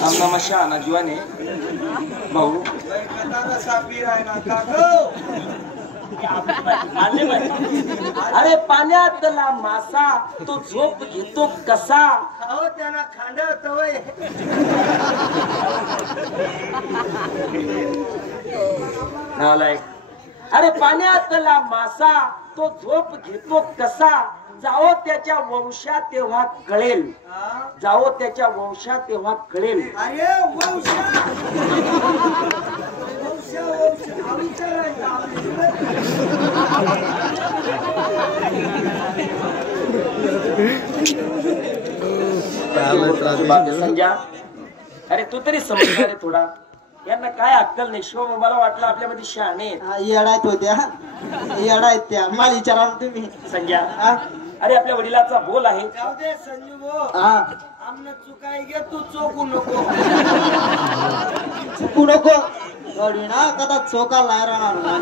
आमना मशा ना जुवाने भाऊ अरे पाण्यातला मासा तो झोप घेतो कसा अहो त्यांना खांडवतोय नालायक अरे पाण्यातला मासा तो झोप घेतो कसा जाओ त्याच्या वंशात तेव्हा कळेल जाओ त्याच्या वंशात तेव्हा कळेल अरे वंशा संजय अरे तू तरी समजणार आहे थोडा यांना काय अक्कल नाही शिव मला वाटलं आपल्यामध्ये शहाणे येडायत होत्या येडायत त्या मला विचारा तुम्ही संजय अरे आपल्या वडिलाचा बोल आहे जाऊ दे संजू भाऊ आमनं चुकाय गे तू चोकू नको चुकू नको गडी ना कदा चोका लाय राहणार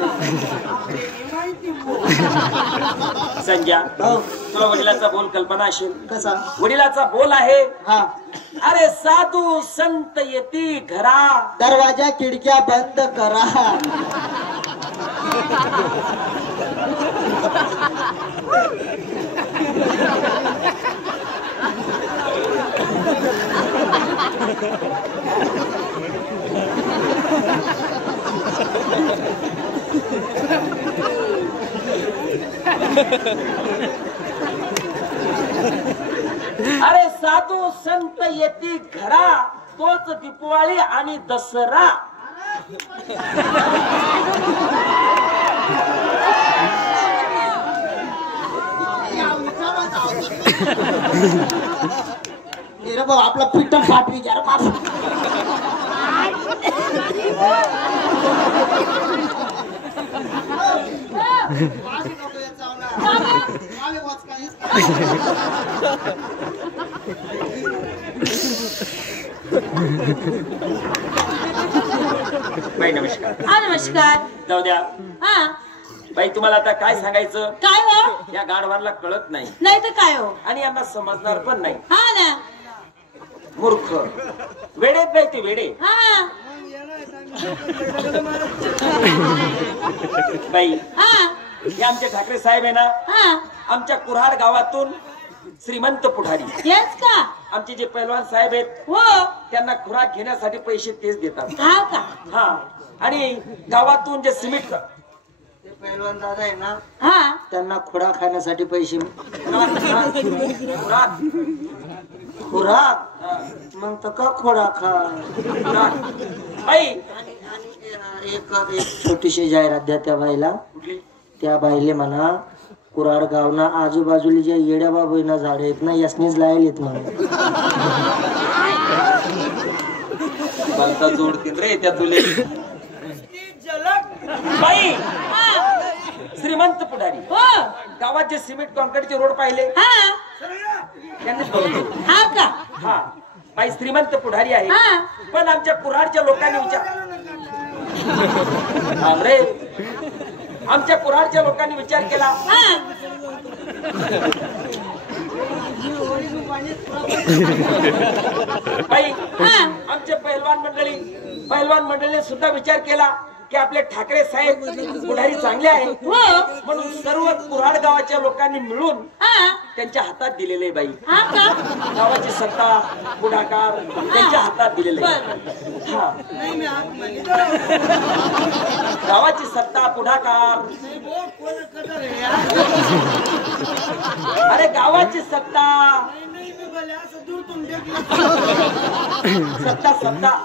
संजय तुला वडिलाचा बोल कल्पना असेल कसा वडिलाचा बोल आहे हा अरे साधू संत येती घरा दरवाजा खिडक्या बंद करा अरे साधू संत येती घरा तोच दिपवाळी आणि दसरा रे भाऊ आपला पिट्टन फाट विचार बाई नमस्कार नमस्कार जाऊ द्या हा बाई तुम्हाला आता काय सांगायचं काय हो या गाढवांना कळत नाही नाही तर काय हो आणि यांना समजणार पण नाही हा ना मूर्ख वेडेत नाही ते वेडे हा बाई हा हे आमचे ठाकरे साहेब आहे ना हा आमच्या कुऱ्हाड गावातून श्रीमंत पुढारी हेच का आमचे जे पैलवान साहेब आहेत हो त्यांना खुराक घेण्यासाठी पैसे तेच देतात हा का हा आणि गावातून जे सिमेंट पैलवान दादा आहे ना हा त्यांना खुडा खाण्यासाठी पैसे खुराक खुराक मग तर का खोडा खा बाई एक छोटीशी जाहिरात द्या त्या बाईला त्या बाईले म्हणा कुराड गावना आजूबाजूला जे येड्या बाबूना झाड आहेत ना यासनीच लायलेत म्हणून बालता जोडतील रे त्या तुले बाई श्रीमंत पुढारी हो गावात जे सिमेंट कॉन्क्रीटचे रोड पाहिले हा त्यांनीच बघतो हा का हा बाई श्रीमंत पुढारी आहे हा पण आमच्या कुऱ्हाडच्या लोकांनी विचार रे आमच्या कुऱ्हाडच्या लोकांनी विचार केला हा बाई आमचे पैलवान मंडळीने सुद्धा विचार केला की आपले ठाकरे साहेब पुढारी चांगले आहे हो म्हणून सर्व कुऱ्हाड गावाच्या लोकांनी मिळून हा त्यांच्या हातात दिलेले बाई हा का गावाची सत्ता पुढाकार त्यांच्या हातात दिलेले हा गावाची सत्ता पुढाकार अरे गावाची सत्ता सत्ता सत्ता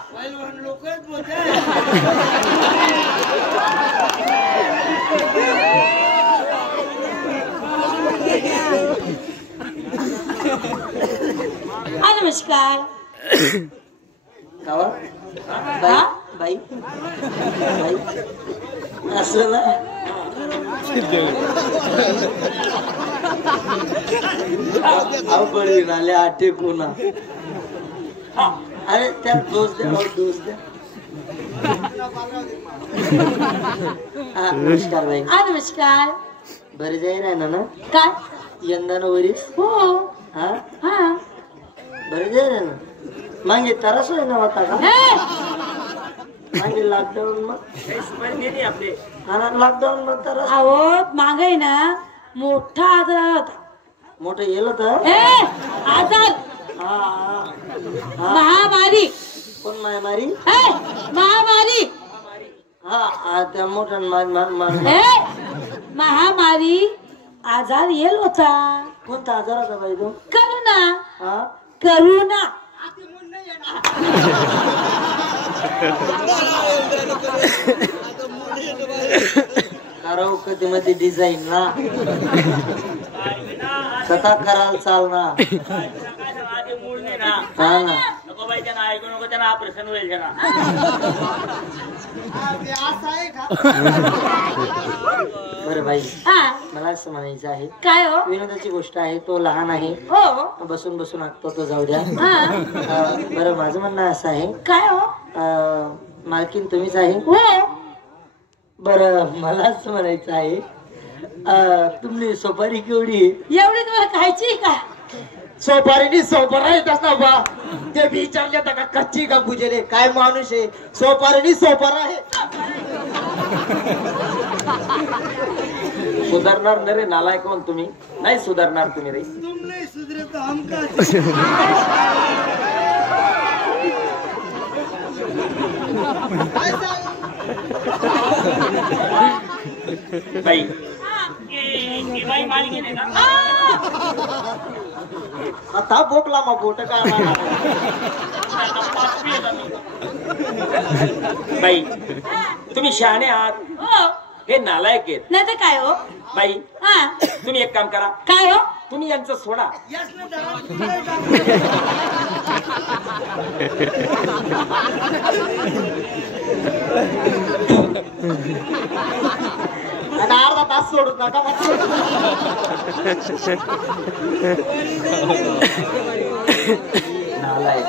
नमस्कार गावा हा बाई बाई असं ना अवघड आले आटे कोणा अरे त्या दोष द्या दोष द्या नमस्कार बाई नमस्कार बरे जाईल आहे ना काय यंदा वरीस हो हा हा बरे दे रे ना मागे तरस आहे ना होता का हे, मागे लॉकडाऊन मग आपले लॉकडाऊन मग तरस अहो मागे ना मोठा आजार होता. मोठं गेलं तर हे आजार हा हा महामारी. कोण मारी हे महामारी. हा त्या मोठ्या हे महामारी आजार येल होता. कोणता आजार होता बाई तो करुणा. हा करुणा. करावं कधी मध्ये डिझाईन ना कथा करायला चाल ना हा ना ऑपरेशन होईल बरं बाई हा मला असं म्हणायचं आहे काय हो विनोदाची गोष्ट आहे तो लहान आहे हो बसून बसून आखतो तो जाऊ द्या हा बरं माझं म्हणणं असं आहे काय हो मालकीन तुम्हीच आहे हो बरं मला असं म्हणायचं आहे तुम्ही सोपारी केवढी एवढी तुम्हाला खायची का सोपारीनी सोपारा येत असता बा ते विचारले का कच्ची का बुजेले काय माणूस आहे सोपारीनी सोपारा आहे सुधारणार नाही रे नालायक कोण तुम्ही नाही सुधारणार तुम्ही रे बाई आता बोकला मग बोट काय बाई तुम्ही शहाणे आहात हो हे नालायक आहेत नाही तर काय हो बाई हा तुम्ही एक काम करा काय हो तुम्ही यांचं सोडा आणि अर्धा तास सोडत नका नालायक